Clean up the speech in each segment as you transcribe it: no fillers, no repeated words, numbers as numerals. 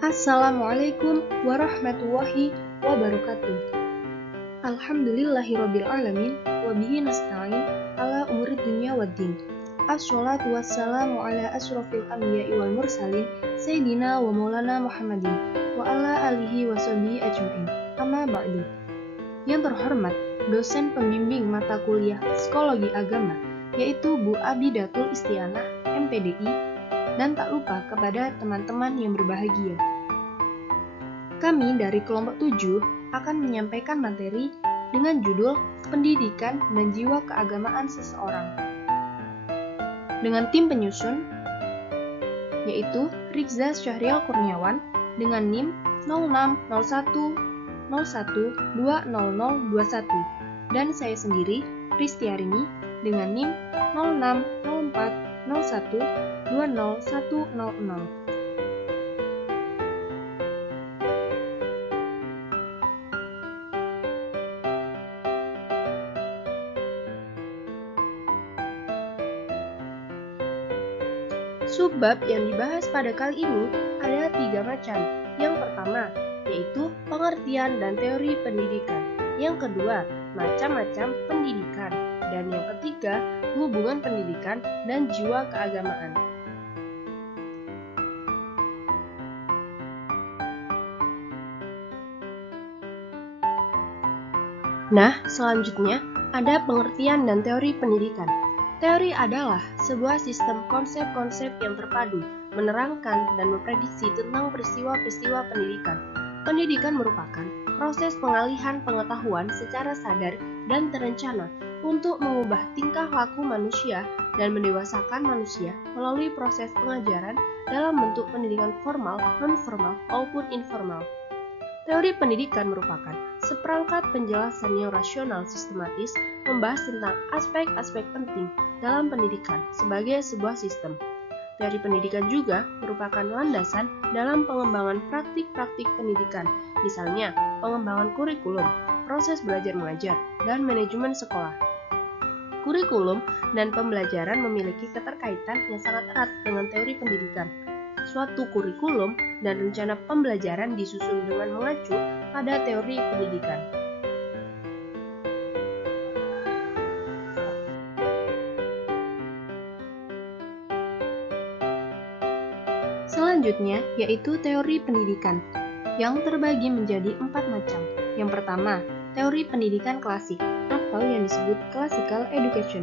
Assalamualaikum warahmatullahi wabarakatuh. Alhamdulillahirabbil alamin wa bihi nasta'in ala umuri dunya waddin. Assalatu wassalamu ala asyrafil anbiya'i wal mursalin sayyidina wa maulana Muhammadin wa ala alihi wa sahbihi ajmain. Amma ba'du. Yang terhormat dosen pembimbing mata kuliah Psikologi Agama yaitu Bu Abidatul Istianah MPDI, dan tak lupa kepada teman-teman yang berbahagia. Kami dari kelompok 7 akan menyampaikan materi dengan judul Pendidikan dan Jiwa Keagamaan Seseorang. Dengan tim penyusun yaitu Rizza Syahrial Kurniawan dengan NIM 060101200021 dan saya sendiri Ristiarini dengan NIM 060401200100. Subbab yang dibahas pada kali ini ada 3 macam. Yang pertama, yaitu pengertian dan teori pendidikan. Yang kedua, macam-macam pendidikan. Dan yang ketiga, hubungan pendidikan dan jiwa keagamaan. Nah, selanjutnya ada pengertian dan teori pendidikan. Teori adalah sebuah sistem konsep-konsep yang terpadu, menerangkan dan memprediksi tentang peristiwa-peristiwa pendidikan. Pendidikan merupakan proses pengalihan pengetahuan secara sadar dan terencana untuk mengubah tingkah laku manusia dan mendewasakan manusia melalui proses pengajaran dalam bentuk pendidikan formal, non-formal, maupun informal. Teori pendidikan merupakan seperangkat penjelasan yang rasional sistematis membahas tentang aspek-aspek penting dalam pendidikan sebagai sebuah sistem. Teori pendidikan juga merupakan landasan dalam pengembangan praktik-praktik pendidikan, misalnya pengembangan kurikulum, proses belajar mengajar, dan manajemen sekolah. Kurikulum dan pembelajaran memiliki keterkaitan yang sangat erat dengan teori pendidikan. Suatu kurikulum dan rencana pembelajaran disusun dengan mengacu pada teori pendidikan. Selanjutnya yaitu teori pendidikan, yang terbagi menjadi 4 macam. Yang pertama, teori pendidikan klasik atau yang disebut classical education.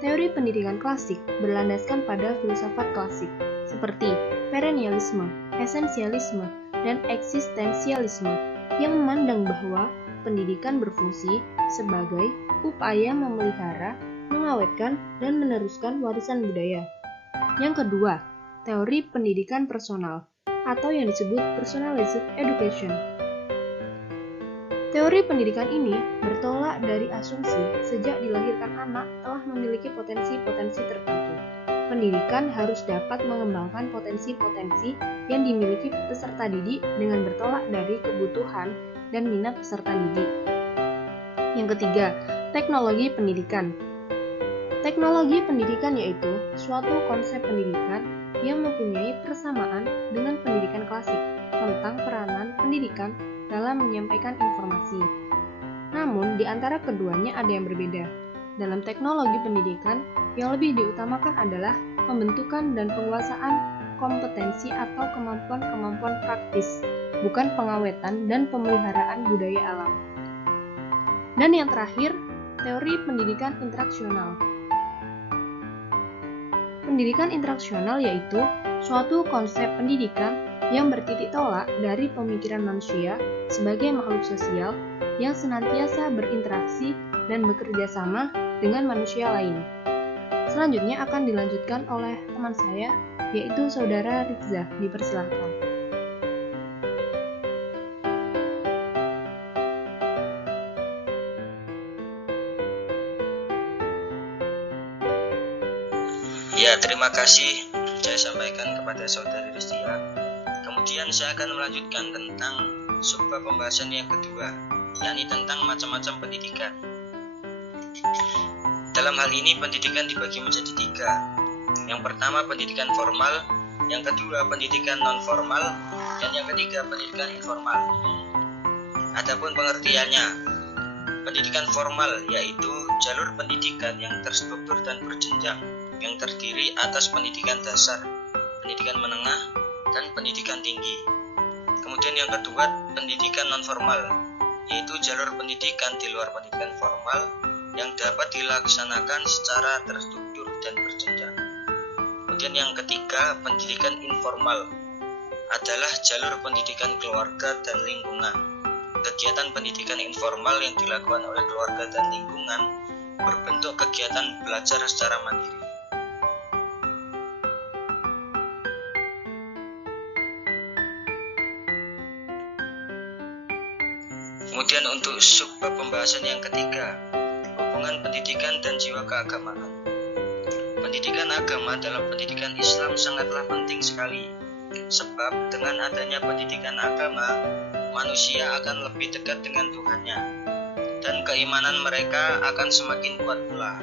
Teori pendidikan klasik berlandaskan pada filsafat klasik seperti perennialisme, esensialisme, dan eksistensialisme yang memandang bahwa pendidikan berfungsi sebagai upaya memelihara, mengawetkan, dan meneruskan warisan budaya. Yang kedua, teori pendidikan personal atau yang disebut personalized education. Teori pendidikan ini bertolak dari asumsi sejak dilahirkan anak telah memiliki potensi-potensi tertentu. Pendidikan harus dapat mengembangkan potensi-potensi yang dimiliki peserta didik dengan bertolak dari kebutuhan dan minat peserta didik. Yang ketiga, teknologi pendidikan. Teknologi pendidikan yaitu suatu konsep pendidikan yang mempunyai persamaan dengan pendidikan klasik tentang peranan pendidikan dalam menyampaikan informasi. Namun, di antara keduanya ada yang berbeda. Dalam teknologi pendidikan, yang lebih diutamakan adalah pembentukan dan penguasaan kompetensi atau kemampuan-kemampuan praktis, bukan pengawetan dan pemeliharaan budaya alam. Dan yang terakhir, teori pendidikan interaksional. Pendidikan interaksional yaitu suatu konsep pendidikan yang bertitik tolak dari pemikiran manusia sebagai makhluk sosial yang senantiasa berinteraksi dan bekerja sama dengan manusia lain. Selanjutnya akan dilanjutkan oleh teman saya, yaitu Saudara Rizza. Dipersilakan. Ya, terima kasih saya sampaikan kepada Saudari Ristia. Kemudian saya akan melanjutkan tentang subbab pembahasan yang kedua, yakni tentang macam-macam pendidikan. Dalam hal ini pendidikan dibagi menjadi 3. Yang pertama pendidikan formal, yang kedua pendidikan non-formal, dan yang ketiga pendidikan informal. Adapun pengertiannya, pendidikan formal yaitu jalur pendidikan yang terstruktur dan berjenjang, yang terdiri atas pendidikan dasar, pendidikan menengah, dan pendidikan tinggi. Kemudian yang kedua pendidikan non-formal, yaitu jalur pendidikan di luar pendidikan formal yang dapat dilaksanakan secara terstruktur dan berjenjang. Kemudian yang ketiga pendidikan informal adalah jalur pendidikan keluarga dan lingkungan. Kegiatan pendidikan informal yang dilakukan oleh keluarga dan lingkungan berbentuk kegiatan belajar secara mandiri. Kemudian untuk subbab pembahasan yang ketiga, hubungan pendidikan dan jiwa keagamaan. Pendidikan agama dalam pendidikan Islam sangatlah penting sekali, sebab dengan adanya pendidikan agama, manusia akan lebih dekat dengan Tuhannya, dan keimanan mereka akan semakin kuat pula.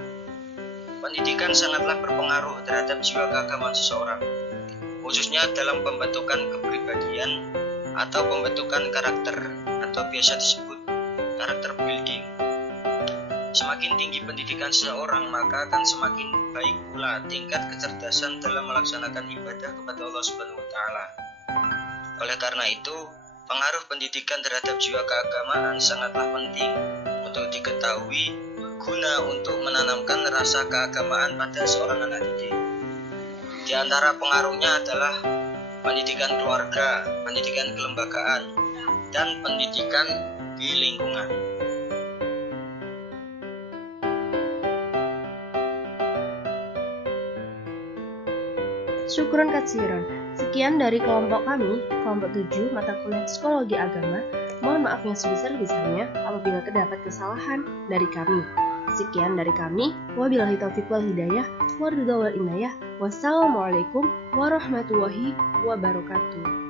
Pendidikan sangatlah berpengaruh terhadap jiwa keagamaan seseorang, khususnya dalam pembentukan kepribadian atau pembentukan karakter, atau biasa disebut karakter building. Semakin tinggi pendidikan seseorang, maka akan semakin baik pula tingkat kecerdasan dalam melaksanakan ibadah kepada Allah Subhanahu wa taala. Oleh karena itu, pengaruh pendidikan terhadap jiwa keagamaan sangatlah penting untuk diketahui guna untuk menanamkan rasa keagamaan pada seorang anak didik. Di antara pengaruhnya adalah pendidikan keluarga, pendidikan kelembagaan, dan pendidikan di lingkungan. Syukron katsiron. Sekian dari kelompok kami, kelompok 7 mata kuliah Psikologi Agama. Mohon maaf yang sebesar-besarnya apabila terdapat kesalahan dari kami. Sekian dari kami. Wabillahi taufiq wal hidayah. Waridho wal inayah. Wassalamualaikum warahmatullahi wabarakatuh.